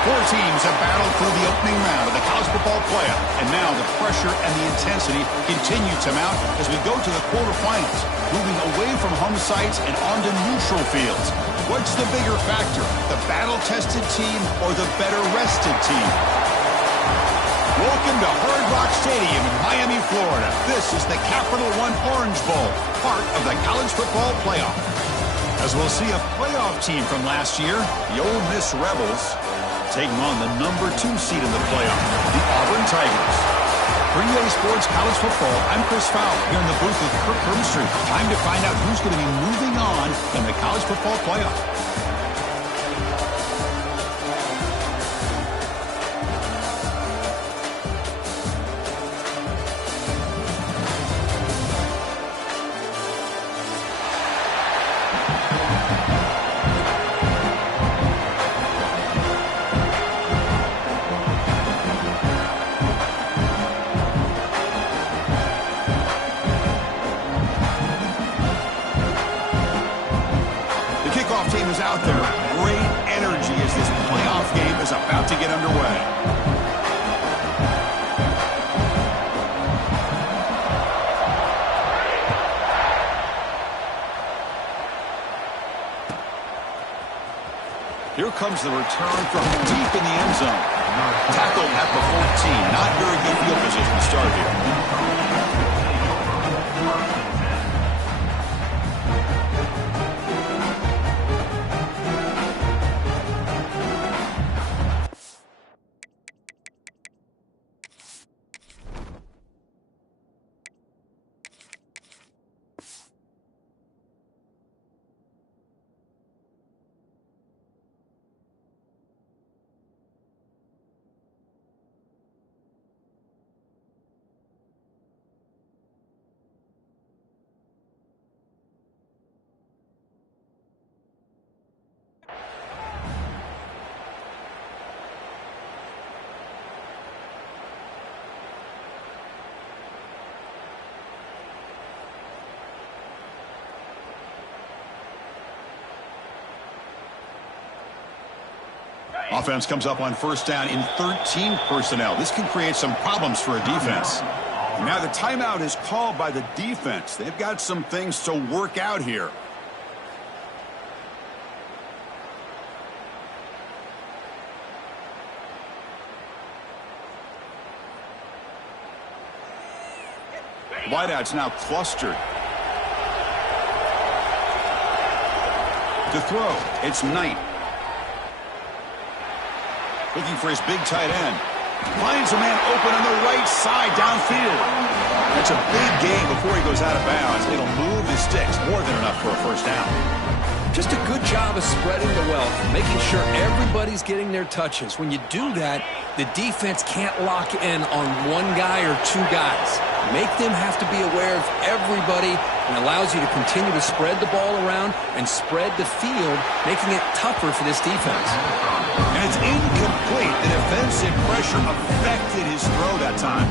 Four teams have battled through the opening round of the college football playoff, and now the pressure and the intensity continue to mount as we go to the quarterfinals, moving away from home sites and onto neutral fields. What's the bigger factor, the battle-tested team or the better-rested team? Welcome to Hard Rock Stadium in Miami, Florida. This is the Capital One Orange Bowl, part of the college football playoff. As we'll see a playoff team from last year, the Ole Miss Rebels, taking on the number 2 seed in the playoff, the Auburn Tigers. For EA Sports College Football, I'm Chris Fowler here in the booth with Kirk Herbstreit. Time to find out who's going to be moving on in the college football playoff. Team is out there. Great energy as this playoff game is about to get underway. Here comes the return from deep in the end zone. Tackled at the 14. Not very good field position to start here. Offense comes up on first down in 13 personnel. This can create some problems for a defense. Now the timeout is called by the defense. They've got some things to work out here. Wideout's now clustered. To throw, it's Knight. Looking for his big tight end. Finds a man open on the right side downfield. That's a big gain before he goes out of bounds. It'll move the sticks. More than enough for a first down. Just a good job of spreading the wealth, making sure everybody's getting their touches. When you do that, the defense can't lock in on one guy or two guys. Make them have to be aware of everybody, and allows you to continue to spread the ball around and spread the field, making it tougher for this defense. And it's incomplete. The defensive pressure affected his throw that time.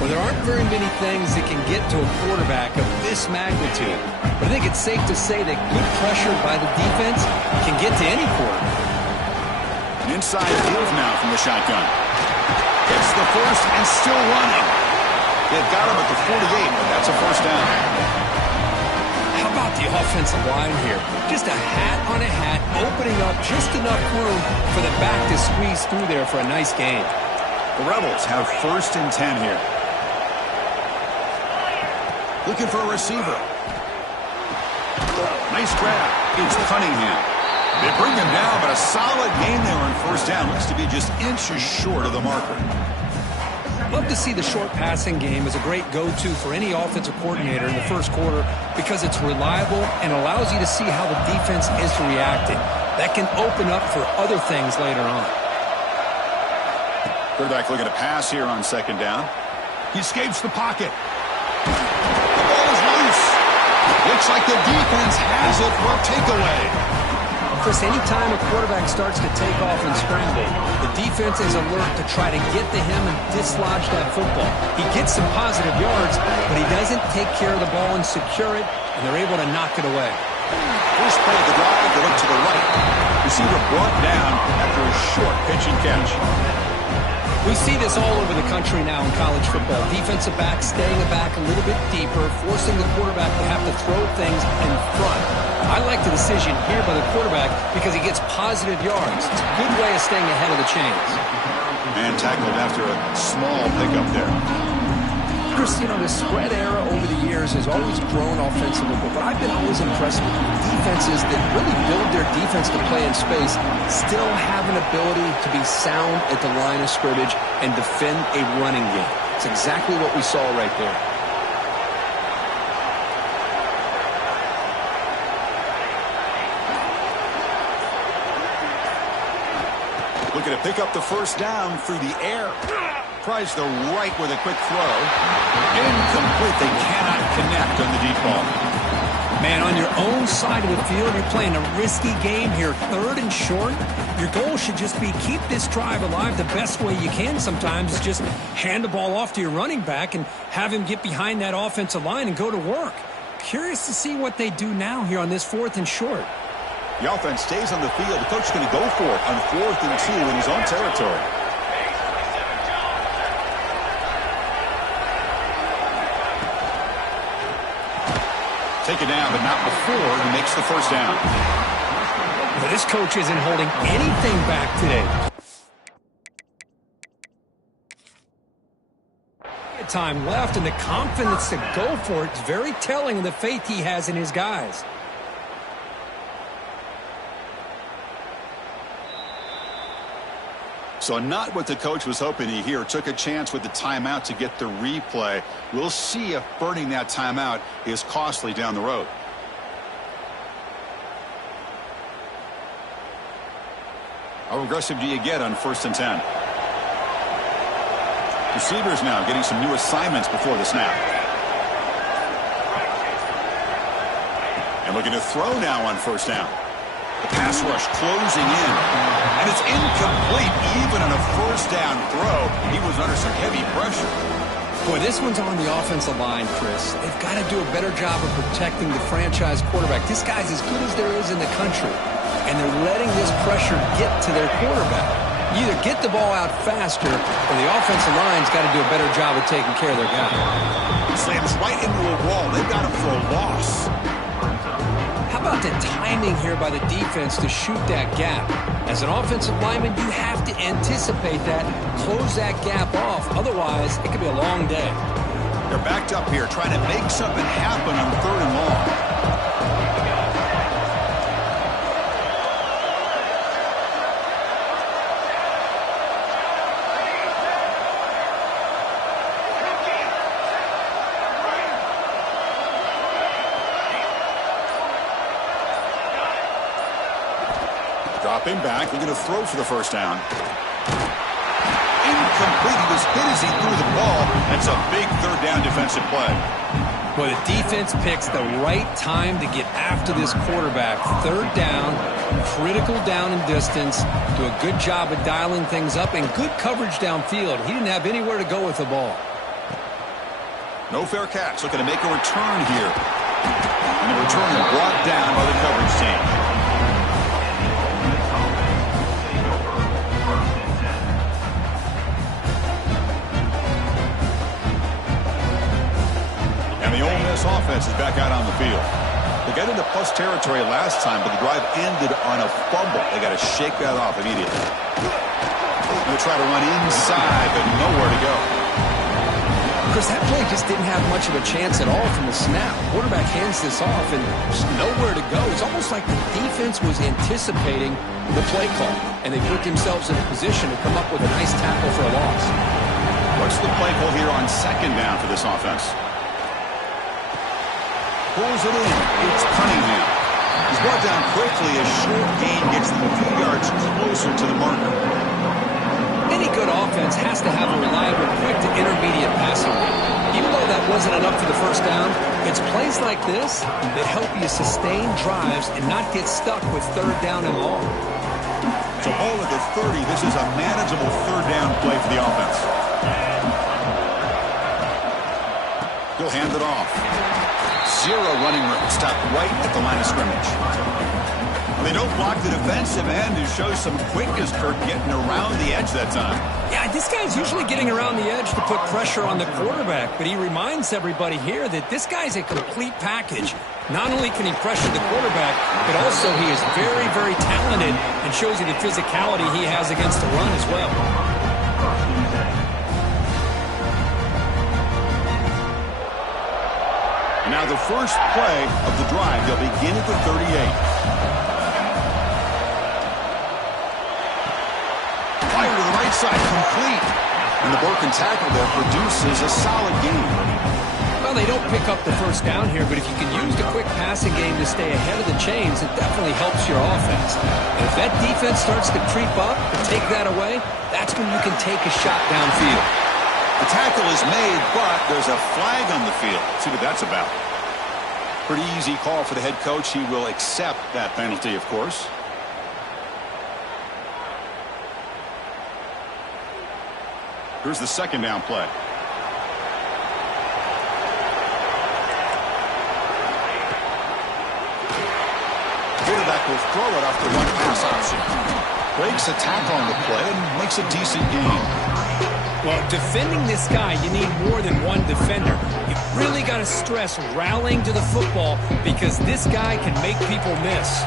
Well, there aren't very many things that can get to a quarterback of this magnitude. But I think it's safe to say that good pressure by the defense can get to any quarterback. An inside give now from the shotgun. Gets the first and still running. They've got him at the 48, but that's a first down. How about the offensive line here? Just a hat on a hat, opening up just enough room for the back to squeeze through there for a nice gain. The Rebels have first and 10 here. Looking for a receiver. Nice grab. It's Cunningham. They bring him down, but a solid gain there on first down. Looks to be just inches short of the marker. Love to see the short passing game as a great go-to for any offensive coordinator in the first quarter because it's reliable and allows you to see how the defense is reacting. That can open up for other things later on. Quarterback looking to pass here on second down. He escapes the pocket. The ball is loose. Looks like the defense has it for a takeaway. Chris, anytime a quarterback starts to take off and scramble, the defense is alert to try to get to him and dislodge that football. He gets some positive yards, but he doesn't take care of the ball and secure it, and they're able to knock it away. First play of the drive, they look to the right. Receiver brought down after a short pitch and catch. We see this all over the country now in college football. Defensive backs staying back a little bit deeper, forcing the quarterback to have to throw things in front. I like the decision here by the quarterback because he gets positive yards. It's a good way of staying ahead of the chains. And tackled after a small pickup there. Chris, you know, the spread era over the years has always grown offensively, but I've been always impressed with defenses that really build their defense to play in space, still have an ability to be sound at the line of scrimmage and defend a running game. It's exactly what we saw right there. Looking to pick up the first down through the air. Tries the right with a quick throw. Incomplete. They cannot connect on the deep ball. Man, on your own side of the field, you're playing a risky game here. 3rd and short. Your goal should just be keep this drive alive the best way you can sometimes. Is just hand the ball off to your running back and have him get behind that offensive line and go to work. Curious to see what they do now here on this 4th and short. The offense stays on the field. The coach is going to go for it on 4th and 2 in his own territory. Taken down, but not before he makes the first down. Well, this coach isn't holding anything back today. Time left, and the confidence to go for it is very telling of the faith he has in his guys. So not what the coach was hoping to hear. Took a chance with the timeout to get the replay. We'll see if burning that timeout is costly down the road. How aggressive do you get on 1st and 10? Receivers now getting some new assignments before the snap. And looking to throw now on 1st down. The pass rush closing in. And it's incomplete. Even on a 1st down throw, he was under some heavy pressure. Boy, this one's on the offensive line, Chris. They've got to do a better job of protecting the franchise quarterback. This guy's as good as there is in the country. And they're letting this pressure get to their quarterback. You either get the ball out faster, or the offensive line's got to do a better job of taking care of their guy. Slams right into a wall. They've got him for a loss. How about the timing here by the defense to shoot that gap? As an offensive lineman, you have to anticipate that, close that gap off. Otherwise, it could be a long day. They're backed up here, trying to make something happen on 3rd and long. Dropping back, looking to throw for the 1st down. Incomplete. He was hit as he threw the ball. That's a big 3rd down defensive play. Well, the defense picks the right time to get after this quarterback. 3rd down, critical down and distance. Do a good job of dialing things up and good coverage downfield. He didn't have anywhere to go with the ball. No fair catch. Looking to make a return here. And the return is brought down by the coverage team. The Ole Miss offense is back out on the field. They got into plus territory last time, but the drive ended on a fumble. They got to shake that off immediately. They'll try to run inside, but nowhere to go. Chris, that play just didn't have much of a chance at all from the snap. Quarterback hands this off, and there's nowhere to go. It's almost like the defense was anticipating the play call, and they put themselves in a position to come up with a nice tackle for a loss. What's the play call here on 2nd down for this offense? Pulls it in. It's Cunningham. He's brought down quickly as short gain gets them a few yards closer to the marker. Any good offense has to have a reliable, quick to intermediate passing game. Even though that wasn't enough for the first down. It's plays like this that help you sustain drives and not get stuck with third down and long. So ball at the 30. This is a manageable third down play for the offense. He'll hand it off. Zero running room. Stopped right at the line of scrimmage. They don't block the defensive end, who shows some quickness, Kurt, getting around the edge that time. Yeah, this guy's usually getting around the edge to put pressure on the quarterback, but he reminds everybody here that this guy's a complete package. Not only can he pressure the quarterback, but also he is very, very talented and shows you the physicality he has against the run as well. Now the first play of the drive, they'll begin at the 38. Fire to the right side, complete. And the broken tackle there produces a solid game. Well, they don't pick up the first down here, but if you can use the quick passing game to stay ahead of the chains, it definitely helps your offense. And if that defense starts to creep up and take that away, that's when you can take a shot downfield. The tackle is made, but there's a flag on the field. See what that's about. Pretty easy call for the head coach. He will accept that penalty, of course. Here's the second down play. Quarterback will throw it off the one pass option. Breaks a tackle on the play and makes a decent gain. Well, defending this guy, you need more than one defender. You really got to stress rallying to the football because this guy can make people miss.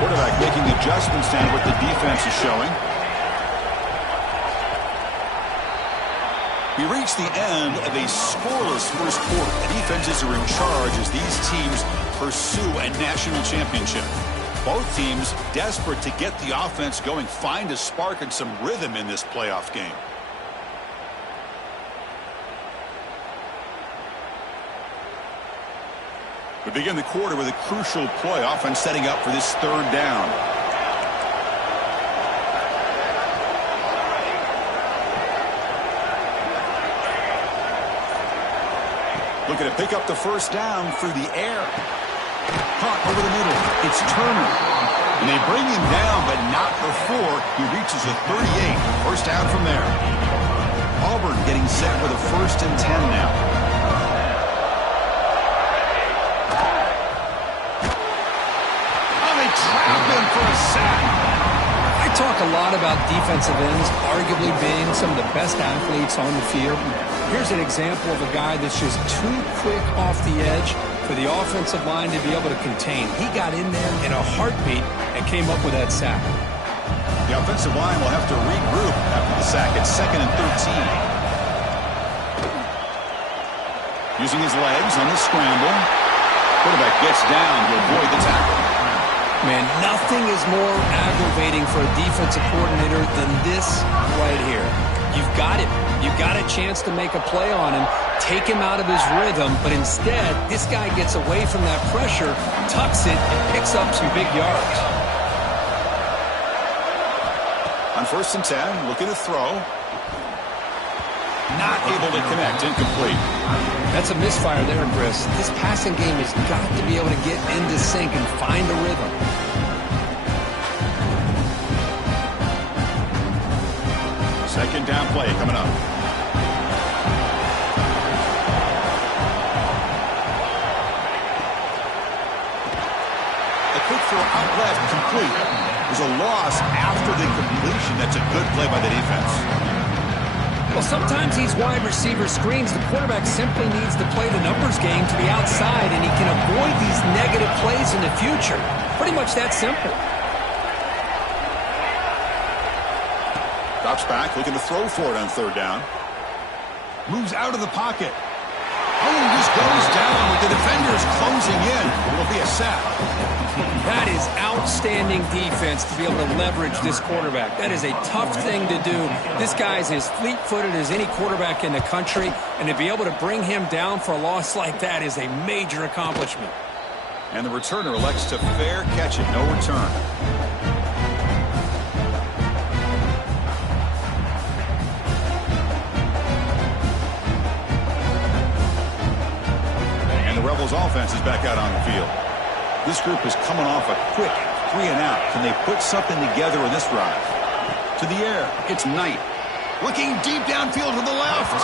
Quarterback making adjustments down what the defense is showing. We reach the end of a scoreless first quarter. The defenses are in charge as these teams pursue a national championship. Both teams desperate to get the offense going, find a spark and some rhythm in this playoff game. We begin the quarter with a crucial play, offense setting up for this third down. Looking to pick up the first down through the air. Caught over the middle. It's Turner. And they bring him down, but not before he reaches the 38. First down from there. Auburn getting set with a 1st and 10 now. Oh, they trap him for a sack. I talk a lot about defensive ends arguably being some of the best athletes on the field. Here's an example of a guy that's just too quick off the edge for the offensive line to be able to contain. He got in there in a heartbeat and came up with that sack. The offensive line will have to regroup after the sack. It's 2nd and 13. Using his legs on the scramble. Quarterback gets down to avoid the tackle. Man, nothing is more aggravating for a defensive coordinator than this right here. You've got him. You've got a chance to make a play on him, take him out of his rhythm, but instead, this guy gets away from that pressure, tucks it, and picks up some big yards. On 1st and 10, looking to throw. Not able to connect, incomplete. That's a misfire there, Chris. This passing game has got to be able to get into sync and find a rhythm. Second down play coming up. A quick throw out left, complete. There's a loss after the completion. That's a good play by the defense. Well, sometimes these wide receiver screens, the quarterback simply needs to play the numbers game to the outside, and he can avoid these negative plays in the future. Pretty much that simple. Drops back, looking to throw for it on 3rd down. Moves out of the pocket. Oh, just goes down with the defenders closing in. It'll be a sack. That is outstanding defense to be able to leverage this quarterback. That is a tough thing to do. This guy's as fleet-footed as any quarterback in the country, and to be able to bring him down for a loss like that is a major accomplishment. And the returner elects to fair catch it, no return. offense is back out on the field. This group is coming off a quick 3-and-out. Can they put something together in this drive? To the air, it's Knight. Looking deep downfield to the left.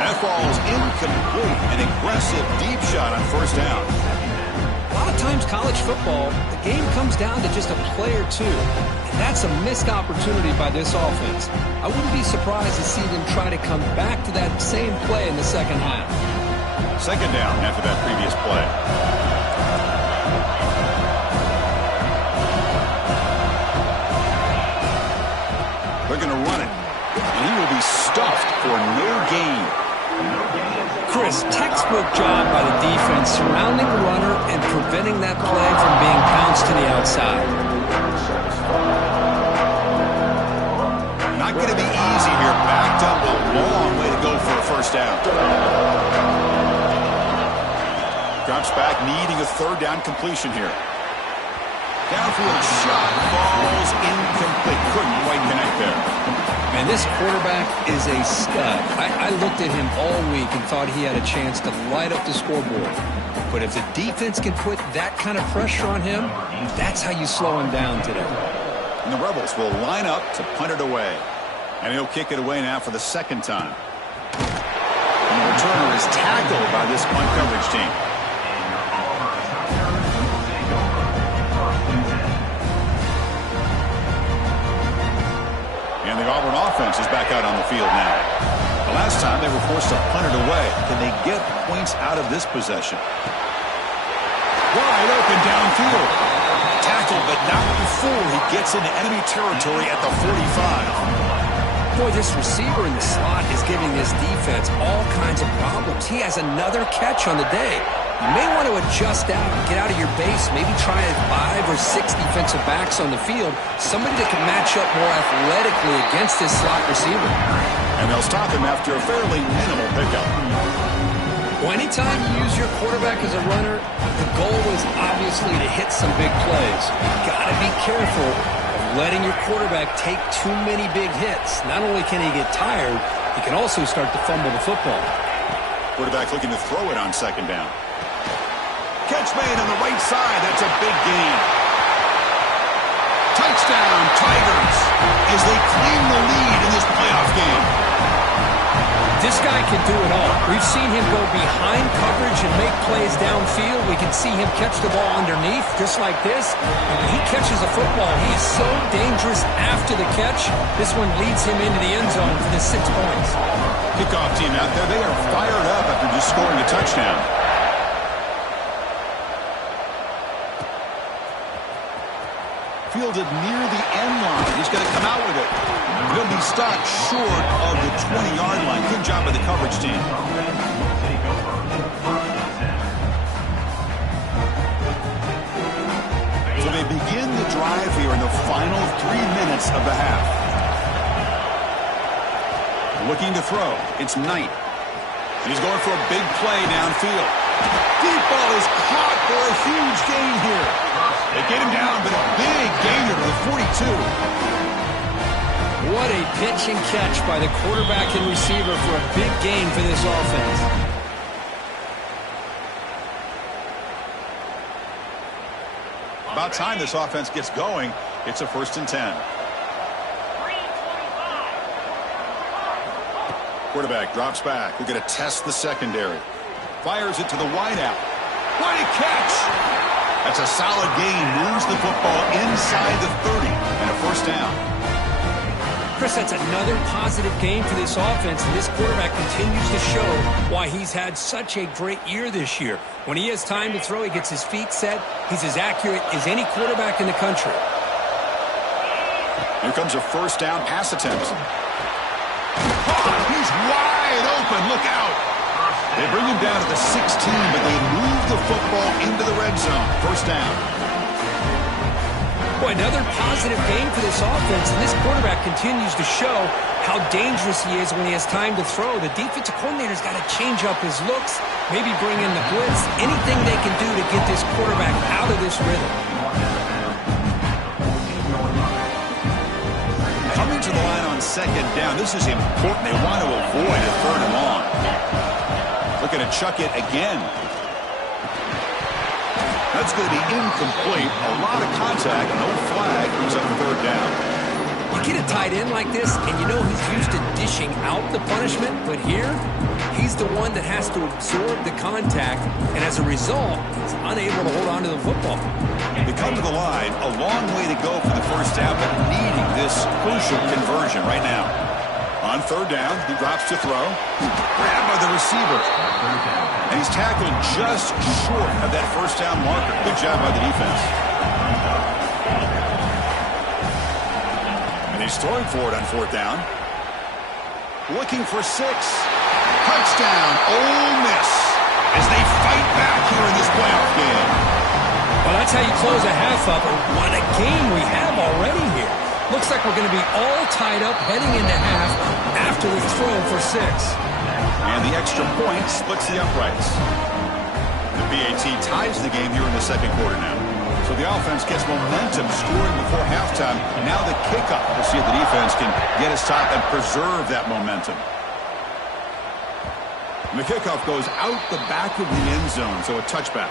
That ball's incomplete. An aggressive deep shot on first down. A lot of times college football, the game comes down to just a play or two. And that's a missed opportunity by this offense. I wouldn't be surprised to see them try to come back to that same play in the second half. Second down after that previous play. They're going to run it. And he will be stuffed for no gain. Chris, textbook job by the defense surrounding the runner and preventing that play from being pounced to the outside. Not going to be easy here. Backed up a long way to go for a first down. Drops back, needing a third down completion here. Downfield shot falls incomplete. Couldn't quite connect there. And this quarterback is a stud. I looked at him all week and thought he had a chance to light up the scoreboard. But if the defense can put that kind of pressure on him, that's how you slow him down today. And the Rebels will line up to punt it away. And he'll kick it away now for the second time. And the returner is tackled by this punt coverage team. And the Auburn offense is back out on the field now. The last time they were forced to punt it away. Can they get points out of this possession? Wide open downfield. Tackled, but not before he gets into enemy territory at the 45. Boy, this receiver in the slot is giving this defense all kinds of problems. He has another catch on the day. You may want to adjust out and get out of your base, maybe try 5 or 6 defensive backs on the field, somebody that can match up more athletically against this slot receiver. And they'll stop him after a fairly minimal pickup. Well, anytime you use your quarterback as a runner, the goal is obviously to hit some big plays. You've got to be careful of letting your quarterback take too many big hits. Not only can he get tired, he can also start to fumble the football. Quarterback looking to throw it on second down. Catch made on the right side. That's a big gain. Touchdown, Tigers, as they claim the lead in this playoff game. This guy can do it all. We've seen him go behind coverage and make plays downfield. We can see him catch the ball underneath, just like this. When he catches a football, he is so dangerous after the catch. This one leads him into the end zone for the 6 points. Kickoff team out there, they are fired up after just scoring a touchdown. Fielded near the end line. He's going to come out with it. He'll be stopped short of the 20-yard line. Good job by the coverage team. So they begin the drive here in the final 3 minutes of the half. Looking to throw. It's Knight. He's going for a big play downfield. Deep ball is caught for a huge gain here. They get him down, but a big gainer to the 42. What a pitch and catch by the quarterback and receiver for a big gain for this offense. About time this offense gets going. It's a 1st and 10. Quarterback drops back. We're going to test the secondary. Fires it to the wideout. What a catch! That's a solid gain. Moves the football inside the 30 and a 1st down. Chris, that's another positive game for this offense, and this quarterback continues to show why he's had such a great year this year. When he has time to throw, he gets his feet set. He's as accurate as any quarterback in the country. Here comes a 1st down pass attempt. Oh, he's wide open. Look out. They bring him down to the 16, but they move the football into the red zone. 1st down. Boy, another positive game for this offense, and this quarterback continues to show how dangerous he is when he has time to throw. The defensive coordinator's got to change up his looks, maybe bring in the blitz, anything they can do to get this quarterback out of this rhythm. Coming to the line on second down, this is important. They want to avoid a 3rd and long. Looking to chuck it again. That's going to be incomplete. A lot of contact. No flag. Brings up third down. You get a tight end like this, and you know he's used to dishing out the punishment, but here, he's the one that has to absorb the contact, and as a result, he's unable to hold on to the football. They come to the line, a long way to go for the first down, but needing this crucial conversion right now. On third down, he drops to throw. Grabbed by the receiver. And he's tackled just short of that first down marker. Good job by the defense. And he's throwing for it on fourth down. Looking for 6. Touchdown, Ole Miss, as they fight back here in this playoff game. Well, that's how you close a half up. What a game we have already here. Looks like we're going to be all tied up heading into half after the throw for 6. And the extra point splits the uprights. The BAT ties the game here in the second quarter now. So the offense gets momentum scoring before halftime. Now the kickoff. We'll see if the defense can get a stop and preserve that momentum. And the kickoff goes out the back of the end zone, so a touchback.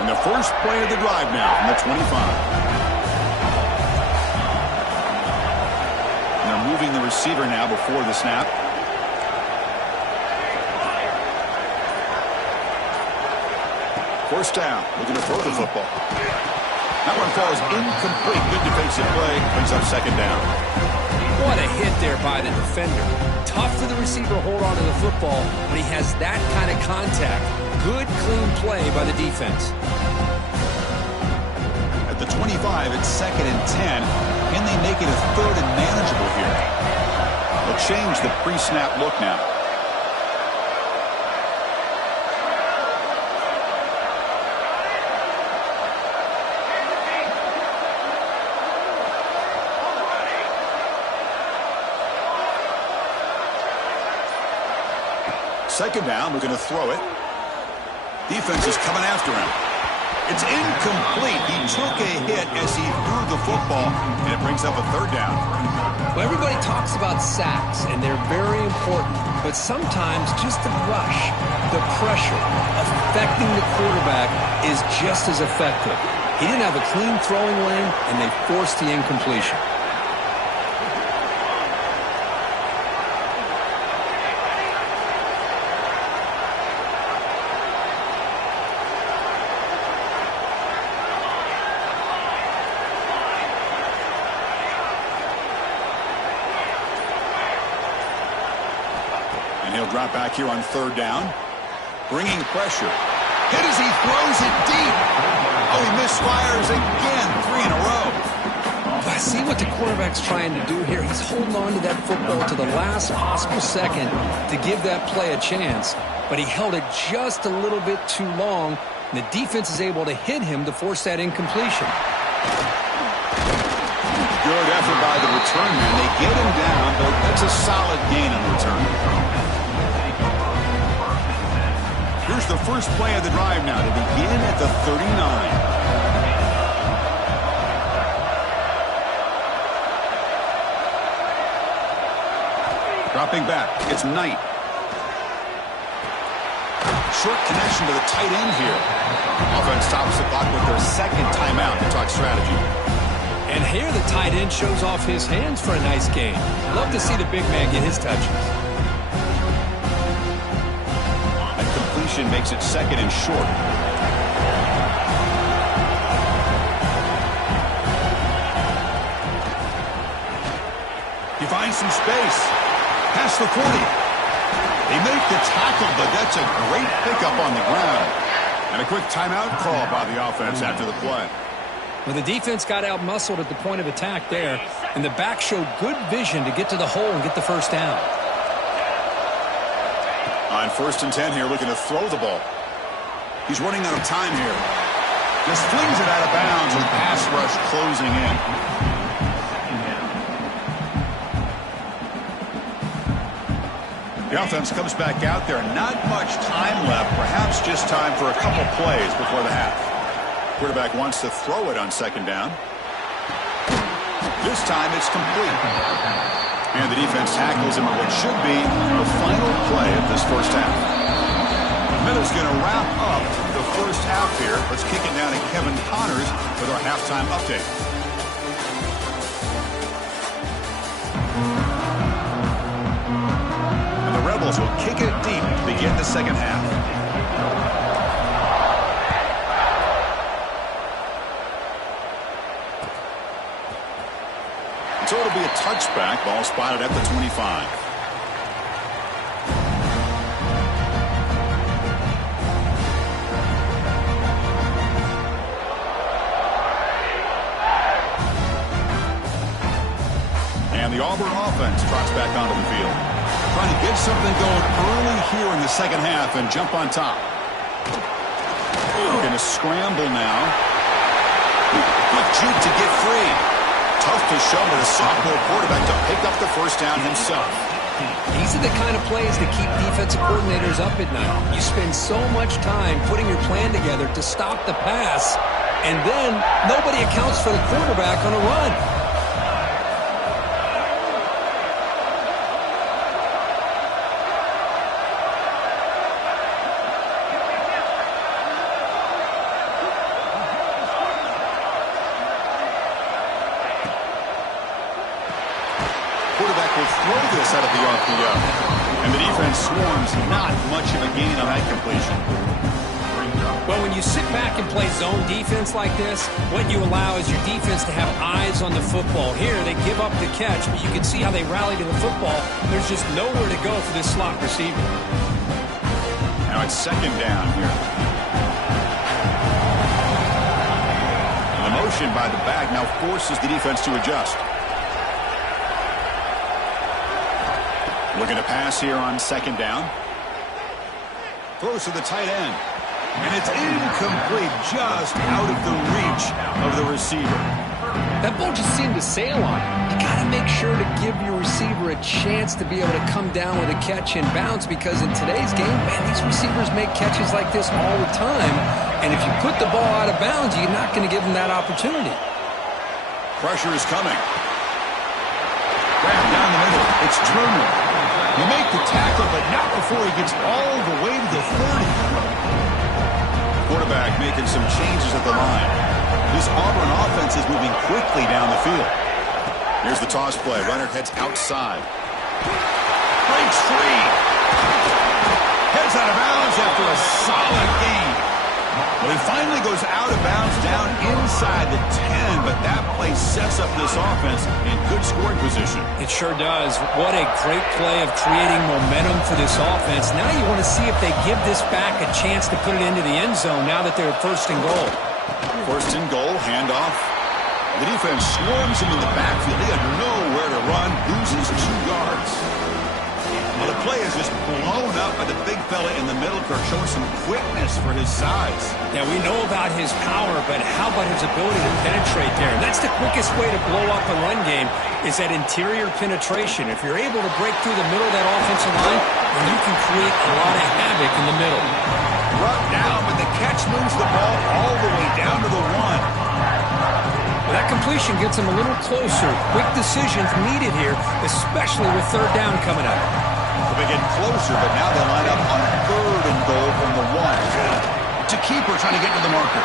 And the first play of the drive now from the 25. Moving the receiver now before the snap. First down, looking to throw the football. That one falls incomplete. Good defensive play, brings up second down. What a hit there by the defender. Tough for the receiver to hold on to the football when he has that kind of contact. Good, clean play by the defense. At the 25, it's 2nd and 10. Can they make it a 3rd and manageable here? They'll change the pre-snap look now. Second down, we're going to throw it. Defense is coming after him. It's incomplete. He took a hit as he threw the football, and it brings up a third down. Well, everybody talks about sacks, and they're very important. But sometimes just the rush, the pressure, affecting the quarterback is just as effective. He didn't have a clean throwing lane, and they forced the incompletion. Drop back here on third down. Bringing pressure. Hit as he throws it deep. Oh, he misfires again. 3 in a row. I see what the quarterback's trying to do here. He's holding on to that football to the last possible second to give that play a chance. But he held it just a little bit too long. And the defense is able to hit him to force that incompletion. Good effort by the return man. They get him down, but that's a solid gain on the return. Here's the first play of the drive now to begin at the 39. Dropping back, it's Knight. Short connection to the tight end here. Offense stops the clock with their second timeout to talk strategy. And here the tight end shows off his hands for a nice game. Love to see the big man get his touches. Makes it 2nd and short. He finds some space. Past the 40. They make the tackle, but that's a great pickup on the ground. And a quick timeout call by the offense after the play. Well, the defense got out-muscled at the point of attack there, and the back showed good vision to get to the hole and get the first down. On 1st and 10 here, looking to throw the ball. He's running out of time here. Just flings it out of bounds with pass rush closing in. The offense comes back out there. Not much time left. Perhaps just time for a couple plays before the half. Quarterback wants to throw it on 2nd down. This time it's complete. And the defense tackles him on what should be the final play of this first half. Miller's going to wrap up the first half here. Let's kick it down to Kevin Connors with our halftime update. And the Rebels will kick it deep to begin the second half. So it'll be a touchback. Ball spotted at the 25. And the Auburn offense trots back onto the field. Trying to get something going early here in the second half and jump on top. Going to scramble now. Good juke to get free. Tough to show with a sophomore quarterback to pick up the first down himself. These are the kind of plays that keep defensive coordinators up at night. You spend so much time putting your plan together to stop the pass, and then nobody accounts for the quarterback on a run. Throw this out of the RPO. And the defense swarms, not much of a gain on that completion. Well, when you sit back and play zone defense like this, what you allow is your defense to have eyes on the football. Here, they give up the catch, but you can see how they rally to the football. There's just nowhere to go for this slot receiver. Now it's second down here. The motion by the back now forces the defense to adjust. Looking to pass here on second down. Throws to the tight end. And it's incomplete, just out of the reach of the receiver. That ball just seemed to sail on it. You got to make sure to give your receiver a chance to be able to come down with a catch and bounce, because in today's game, man, these receivers make catches like this all the time. And if you put the ball out of bounds, you're not going to give them that opportunity. Pressure is coming. Grab down the middle. It's Turner. You make the tackle, but not before he gets all the way to the 30. Quarterback making some changes at the line. This Auburn offense is moving quickly down the field. Here's the toss play. Runner heads outside. Breaks free. Heads out of bounds after a solid gain. Well, he finally goes out of bounds down inside the 10, but that play sets up this offense in good scoring position. It sure does. What a great play of creating momentum for this offense. Now you want to see if they give this back a chance to put it into the end zone now that they're first and goal. First and goal, handoff. The defense swarms him in the backfield. They have nowhere to run, loses 2 yards. Well, the play is just blown up by the big fella in the middle, Kirk, showing some quickness for his size. Yeah, we know about his power, but how about his ability to penetrate there? And that's the quickest way to blow up a run game, is that interior penetration. If you're able to break through the middle of that offensive line, then you can create a lot of havoc in the middle. Brought down, but the catch moves the ball all the way down to the 1. Well, that completion gets him a little closer. Quick decisions needed here, especially with third down coming up. They get closer, but now they line up on third and goal from the 1. To keeper trying to get to the marker.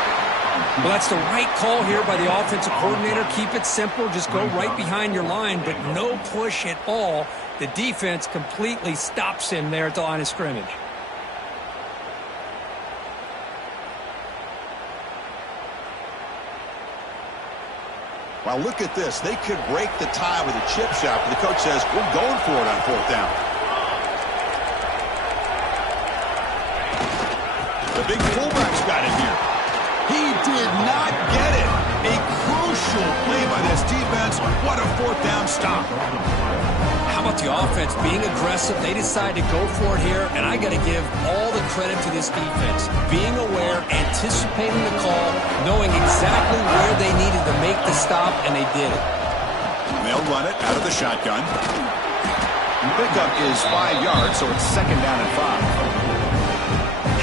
Well, that's the right call here by the offensive coordinator. Keep it simple. Just go right behind your line, but no push at all. The defense completely stops him there at the line of scrimmage. Well, look at this. They could break the tie with a chip shot, but the coach says, we're going for it on fourth down. The big fullback's got it here. He did not get it. A crucial play by this defense. What a fourth down stop. How about the offense being aggressive? They decide to go for it here, and I got to give all the credit to this defense. Being aware, anticipating the call, knowing exactly where they needed to make the stop, and they did it. And they'll run it out of the shotgun. Pickup is 5 yards, so it's second down and 5.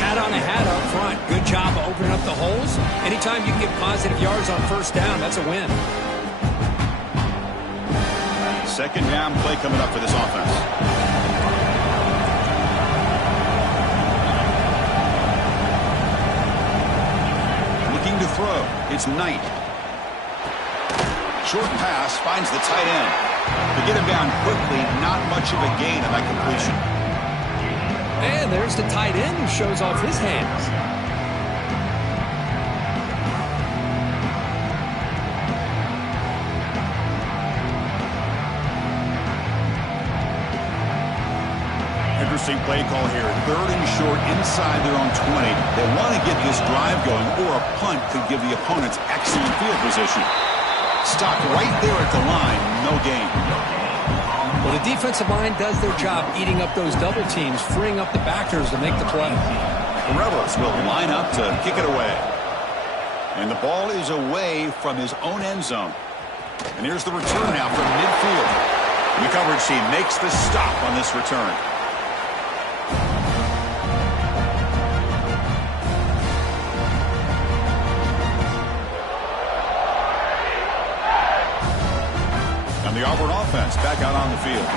Hat on a hat up front. Good job of opening up the holes. Anytime you can get positive yards on first down, that's a win. Second down play coming up for this offense. Looking to throw. It's Knight. Short pass finds the tight end. To get him down quickly, not much of a gain on that completion. And there's the tight end who shows off his hands. Interesting play call here. Third and short inside their own 20. They want to get this drive going, or a punt could give the opponents excellent field position. Stopped right there at the line. No gain. Well, the defensive line does their job eating up those double teams, freeing up the backers to make the play. The Rebels will line up to kick it away. And the ball is away from his own end zone. And here's the return now from midfield. And the coverage team makes the stop on this return. The Auburn offense back out on the field.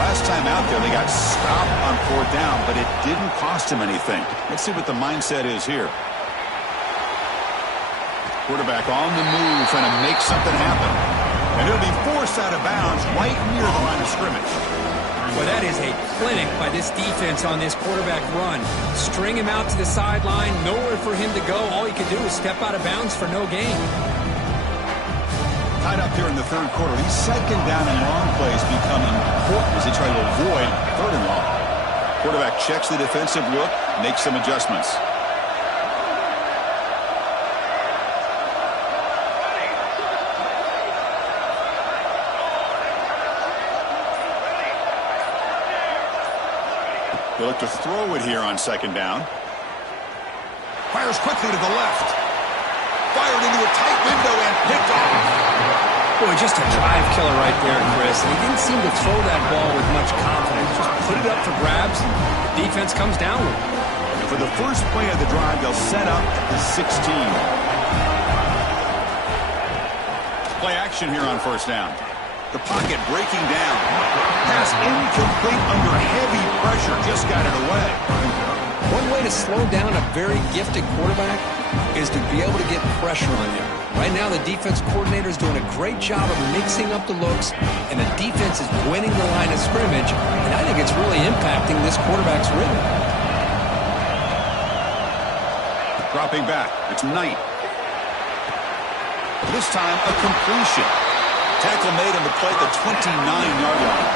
Last time out there, they got stopped on fourth down, but it didn't cost him anything. Let's see what the mindset is here. Quarterback on the move, trying to make something happen. And he'll be forced out of bounds right near the line of scrimmage. Well, that is a clinic by this defense on this quarterback run. String him out to the sideline, nowhere for him to go. All he can do is step out of bounds for no gain. Tied up here in the third quarter. These second down and long plays become important as they try to avoid third and long. Quarterback checks the defensive look, makes some adjustments. They look to throw it here on second down. Fires quickly to the left. Fired into a tight window and picked off. Boy, just a drive killer right there, Chris. And he didn't seem to throw that ball with much confidence. Just put it up for grabs, and the defense comes down with it. And for the first play of the drive, they'll set up at the 16. Play action here on first down. The pocket breaking down. Pass incomplete under heavy pressure. Just got it away. One way to slow down a very gifted quarterback is to be able to get pressure on him. Right now, the defense coordinator is doing a great job of mixing up the looks, and the defense is winning the line of scrimmage, and I think it's really impacting this quarterback's rhythm. Dropping back, it's Knight. This time, a completion. Tackle made on the play at the 29-yard line.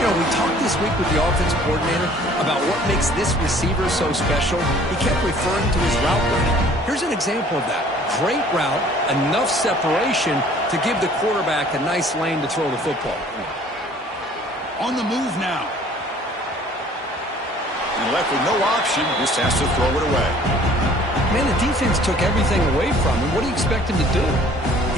You know, we talked this week with the offense coordinator about what makes this receiver so special. He kept referring to his route running. Here's an example of that. Great route, enough separation to give the quarterback a nice lane to throw the football. On the move now. And left with no option, just has to throw it away. Man, the defense took everything away from him. What do you expect him to do?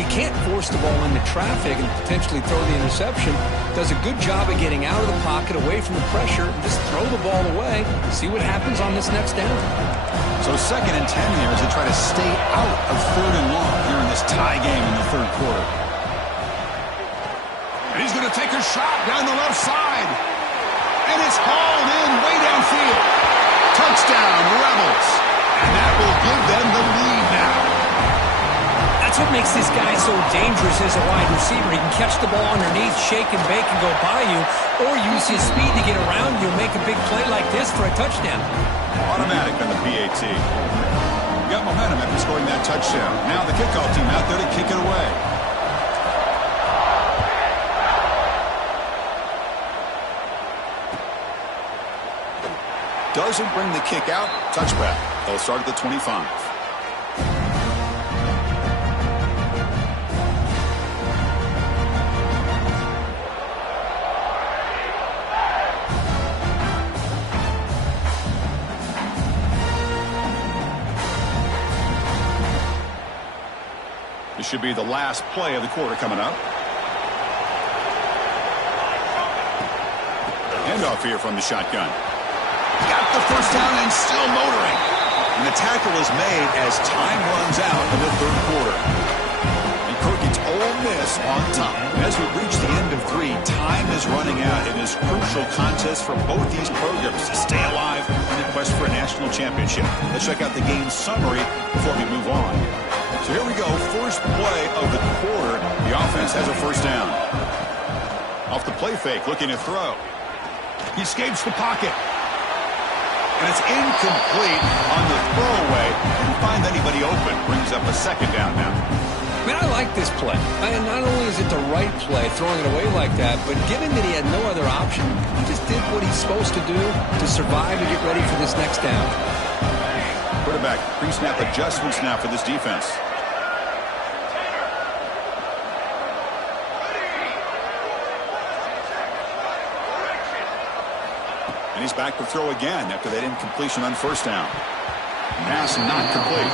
He can't force the ball into traffic and potentially throw the interception. Does a good job of getting out of the pocket, away from the pressure, and just throw the ball away. See what happens on this next down. So 2nd and 10 here as they try to stay out of third and long here in this tie game in the third quarter. And he's going to take a shot down the left side. And it's hauled in way downfield. Touchdown, Rebels. And that will give them the lead now. That's what makes this guy so dangerous as a wide receiver. He can catch the ball underneath, shake and bake and go by you, or use his speed to get around you and make a big play like this for a touchdown. Automatic on the PAT. Got momentum after scoring that touchdown. Now the kickoff team out there to kick it away. Doesn't bring the kick out. Touchback. They'll start at the 25. This should be the last play of the quarter coming up. Handoff here from the shotgun. Got the first down and still motoring. And the tackle is made as time runs out in the third quarter. And Kirk, it's Ole Miss on top. As we reach the end of 3, time is running out in this crucial contest for both these programs to stay alive in the quest for a national championship. Let's check out the game summary before we move on. So here we go. First play of the quarter. The offense has a first down. Off the play fake, looking to throw. He escapes the pocket. And it's incomplete on the throwaway. Didn't find anybody open. Brings up a second down now. Man, I like this play. And not only is it the right play, throwing it away like that, but given that he had no other option, he just did what he's supposed to do to survive and get ready for this next down. Quarterback pre-snap adjustments now for this defense. And he's back to throw again after that incompletion on first down. Pass not complete.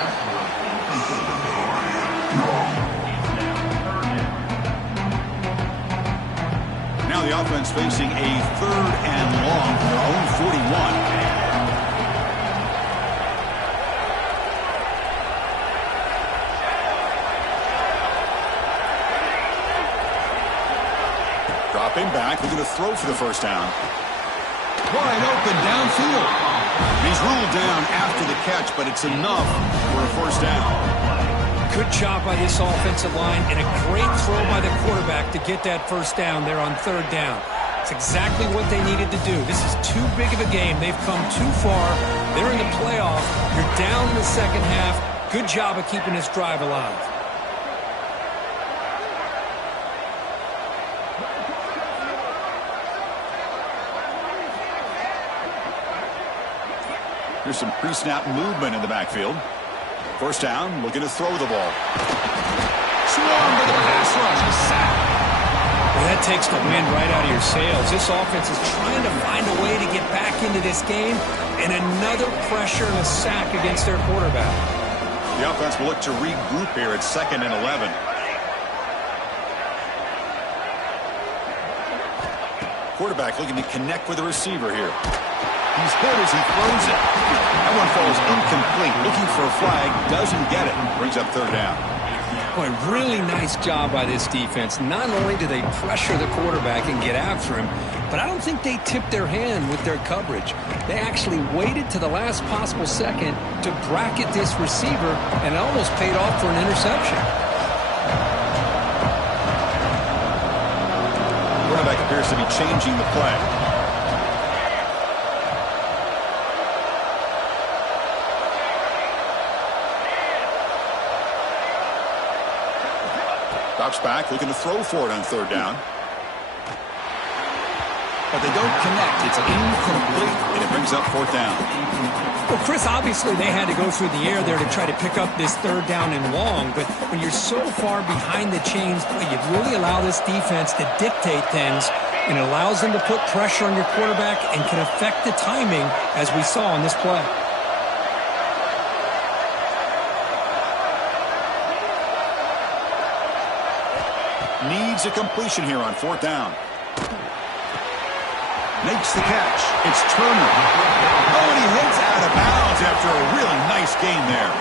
Now the offense facing a 3rd and long from their own 41. Dropping back, looking to throw for the first down. Wide open downfield. He's ruled down after the catch, but it's enough for a first down. Good job by this offensive line and a great throw by the quarterback to get that first down there on 3rd down. It's exactly what they needed to do. This is too big of a game. They've come too far. They're in the playoff. You're down in the second half. Good job of keeping this drive alive. Here's some pre-snap movement in the backfield. First down, looking to throw the ball. Swarmed by the pass rush. A sack. Well, that takes the wind right out of your sails. This offense is trying to find a way to get back into this game, and another pressure and a sack against their quarterback. The offense will look to regroup here at 2nd and 11. Quarterback looking to connect with the receiver here. He's hit as he throws it. That one falls incomplete. Looking for a flag. Doesn't get it. Brings up 3rd down. Boy, really nice job by this defense. Not only do they pressure the quarterback and get after him, but I don't think they tipped their hand with their coverage. They actually waited to the last possible second to bracket this receiver, and it almost paid off for an interception. Quarterback appears to be changing the play. Drops back, looking to throw for it on 3rd down. But they don't connect. It's incomplete, and it brings up 4th down. Well, Chris, obviously they had to go through the air there to try to pick up this 3rd down and long, but when you're so far behind the chains, you really allow this defense to dictate things, and it allows them to put pressure on your quarterback and can affect the timing, as we saw on this play. Needs a completion here on 4th down. Makes the catch. It's Turner. Oh, and he hits out of bounds after a really nice gain there.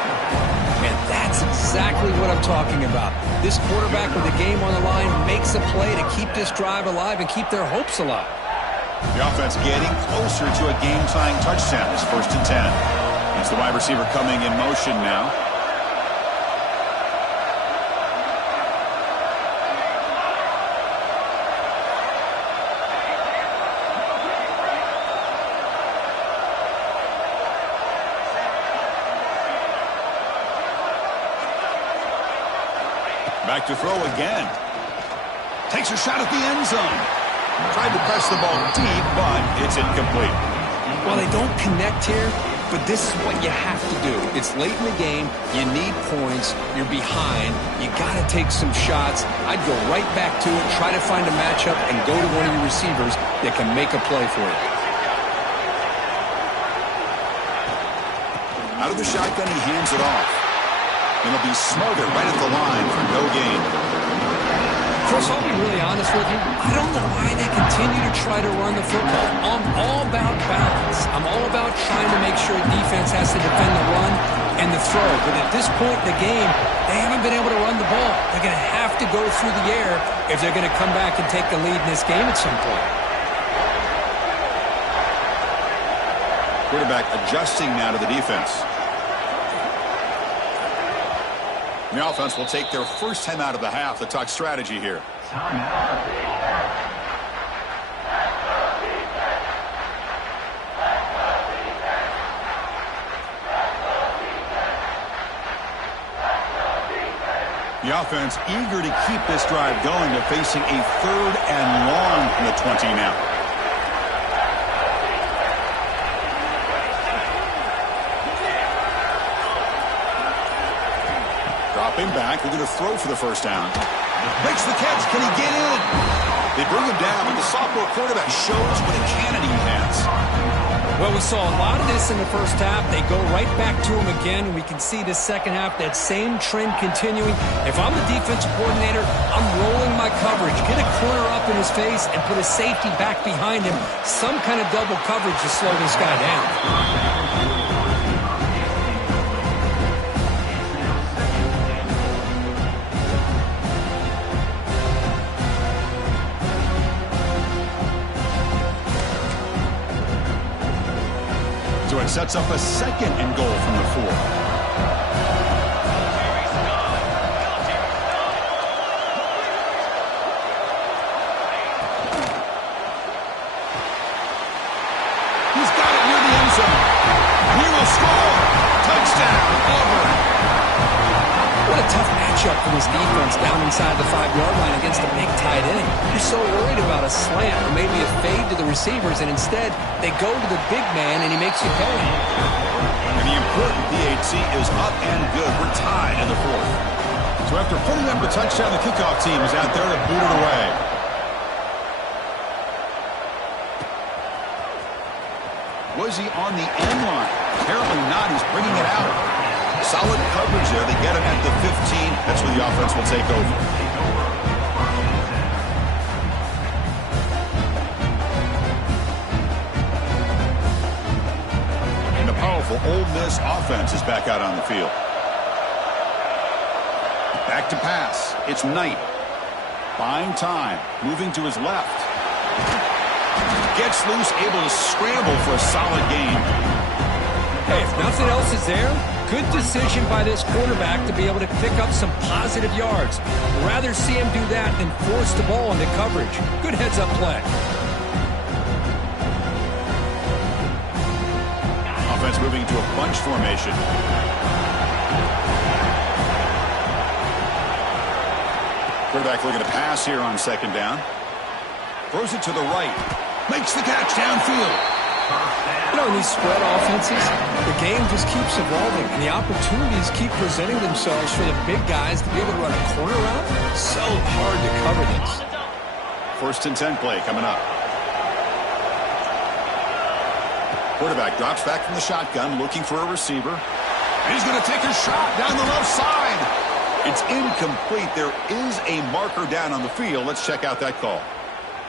And that's exactly what I'm talking about. This quarterback with the game on the line makes a play to keep this drive alive and keep their hopes alive. The offense getting closer to a game-tying touchdown. It's 1st and 10. It's the wide receiver coming in motion now. Back to throw again. Takes a shot at the end zone. Tried to press the ball deep, but it's incomplete. Well, they don't connect here, but this is what you have to do. It's late in the game. You need points. You're behind. You got to take some shots. I'd go right back to it, try to find a matchup, and go to one of your receivers that can make a play for you. Out of the shotgun, he hands it off. And it'll be smothered right at the line for no gain. Chris, I'll be really honest with you. I don't know why they continue to try to run the football. I'm all about balance. I'm all about trying to make sure defense has to defend the run and the throw. But at this point in the game, they haven't been able to run the ball. They're going to have to go through the air if they're going to come back and take the lead in this game at some point. Quarterback adjusting now to the defense. The offense will take their first time out of the half to talk strategy here. The offense eager to keep this drive going. They're facing a 3rd and long from the 20 now. Dropping back, they're going to throw for the first down. Makes the catch. Can he get in? They bring him down, but the sophomore quarterback shows what a cannon he has. Well, we saw a lot of this in the first half. They go right back to him again. We can see the second half, that same trend continuing. If I'm the defensive coordinator, I'm rolling my coverage. Get a corner up in his face and put a safety back behind him. Some kind of double coverage to slow this guy down. So it sets up a 2nd and goal from the 4. He's got it near the end zone. He will score. Touchdown, Auburn. What a tough matchup for this defense down inside the 5-yard line against a big tight end. You're so worried about a slant or maybe a fade to the receivers, and instead they go to the big man and he makes you pay. And the important PAT is up and good. We're tied in the 4th. So after putting up the touchdown, the kickoff team is out there to boot it away. Was he on the end line? Apparently not. He's bringing it out. Solid coverage there. They get him at the 15. That's where the offense will take over. And the powerful Ole Miss offense is back out on the field. Back to pass. It's Knight. Buying time. Moving to his left. Gets loose, able to scramble for a solid gain. Hey, if nothing else is there, good decision by this quarterback to be able to pick up some positive yards. I'd rather see him do that than force the ball into coverage. Good heads-up play. Offense moving into a bunch formation. Quarterback looking to pass here on 2nd down. Throws it to the right. Makes the catch downfield. You know, in these spread offenses, the game just keeps evolving, and the opportunities keep presenting themselves for the big guys to be able to run a corner route. So hard to cover this. 1st and 10 play coming up. Quarterback drops back from the shotgun, looking for a receiver. And he's going to take a shot down the left side. It's incomplete. There is a marker down on the field. Let's check out that call.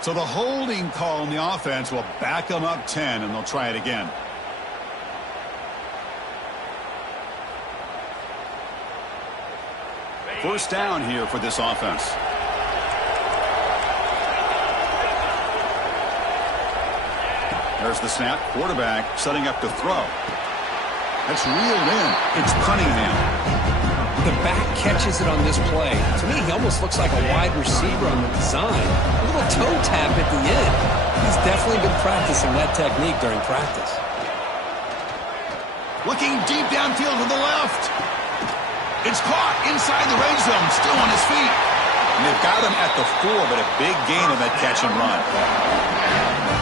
So the holding call on the offense will back them up 10, and they'll try it again. First down here for this offense. There's the snap. Quarterback setting up to throw. That's reeled in. It's Cunningham. The back catches it on this play. To me, he almost looks like a wide receiver on the design. A little toe tap at the end. He's definitely been practicing that technique during practice. Looking deep downfield to the left. It's caught inside the red zone, still on his feet. And they've got him at the 4, but a big gain on that catch and run.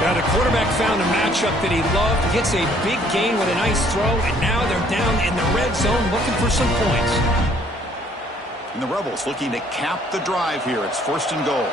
Now the quarterback found a matchup that he loved, gets a big gain with a nice throw, and now they're down in the red zone looking for some points. And the Rebels looking to cap the drive here. It's 1st and goal.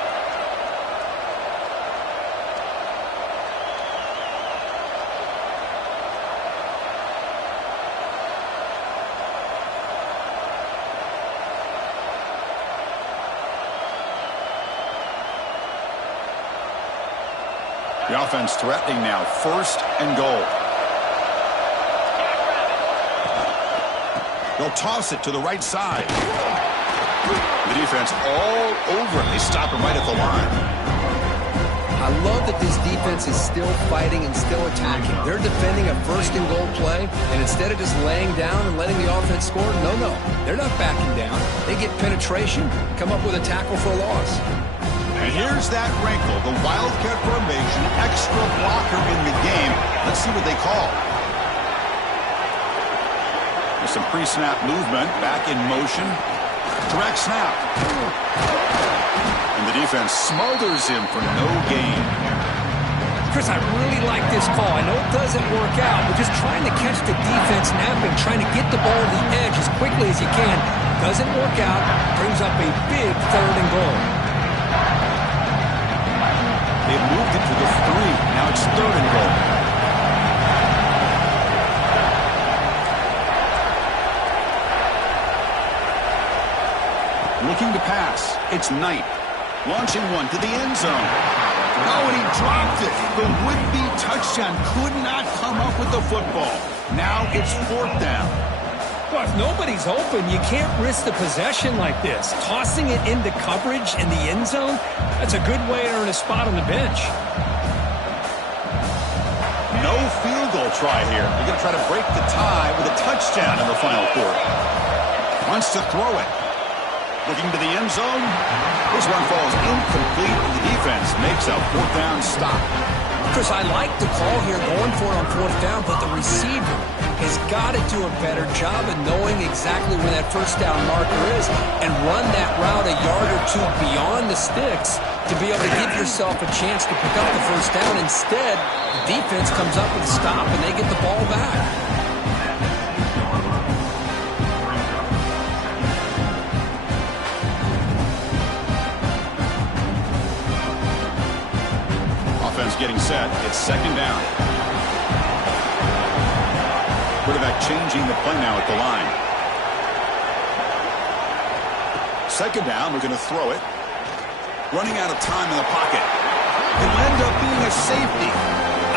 The offense threatening now, 1st and goal. They'll toss it to the right side. The defense all over him. They stop him right at the line. I love that this defense is still fighting and still attacking. They're defending a 1st and goal play, and instead of just laying down and letting the offense score, no, they're not backing down. They get penetration, come up with a tackle for a loss. And here's that wrinkle, the Wildcat formation, extra blocker in the game. Let's see what they call. There's some pre-snap movement, back in motion. Direct snap. And the defense smothers him for no gain. Chris, I really like this call. I know it doesn't work out, but just trying to catch the defense napping, trying to get the ball to the edge as quickly as you can. Doesn't work out. Brings up a big 3rd and goal. They've moved it to the 3. Now it's 3rd and goal. Looking to pass. It's Knight. Launching one to the end zone. Oh, and he dropped it. The would-be touchdown could not come up with the football. Now it's 4th down. Well, if nobody's open, you can't risk the possession like this. Tossing it into coverage in the end zone, that's a good way to earn a spot on the bench. No field goal try here. They're going to try to break the tie with a touchdown in the final quarter. Wants to throw it. Looking to the end zone. This one falls incomplete. The defense makes a 4th down stop. Chris, I like the call here going for it on 4th down, but the receiver has got to do a better job of knowing exactly where that 1st down marker is and run that route a yard or 2 beyond the sticks to be able to give yourself a chance to pick up the 1st down. Instead, the defense comes up with a stop and they get the ball back. Getting set. It's 2nd down. Quarterback changing the play now at the line. 2nd down. We're going to throw it. Running out of time in the pocket. It'll end up being a safety.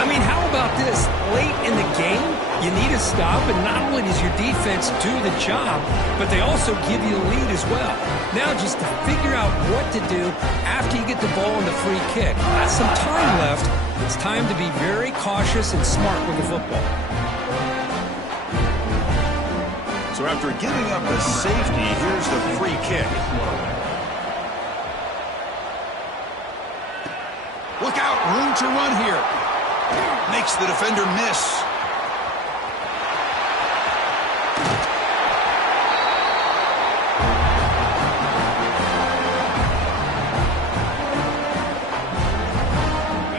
I mean, how about this? Late in the game, you need a stop, and not only does your defense do the job, but they also give you the lead as well. Now just to figure out what to do after you get the ball in the free kick. Got some time left. It's time to be very cautious and smart with the football. So after giving up the safety, here's the free kick. Look out, room to run here. Makes the defender miss.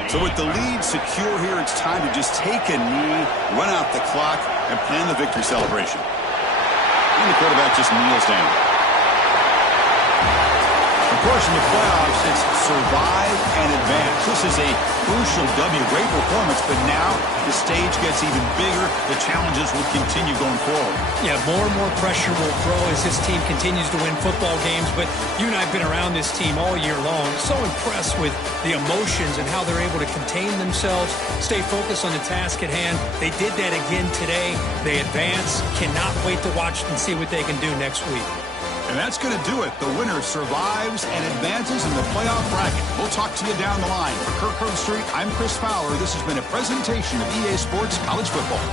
So with the lead secure here, it's time to just take a knee, run out the clock, and plan the victory celebration. And the quarterback just kneels down. Of course, in the playoffs, it's survive and advance. This is a crucial W. Great performance, but now the stage gets even bigger. The challenges will continue going forward. Yeah, more and more pressure will grow as this team continues to win football games, but you and I have been around this team all year long. So impressed with the emotions and how they're able to contain themselves, stay focused on the task at hand. They did that again today. They advance. Cannot wait to watch and see what they can do next week. And that's going to do it. The winner survives and advances in the playoff bracket. We'll talk to you down the line. For Kirk Herbstreit, I'm Chris Fowler. This has been a presentation of EA Sports College Football.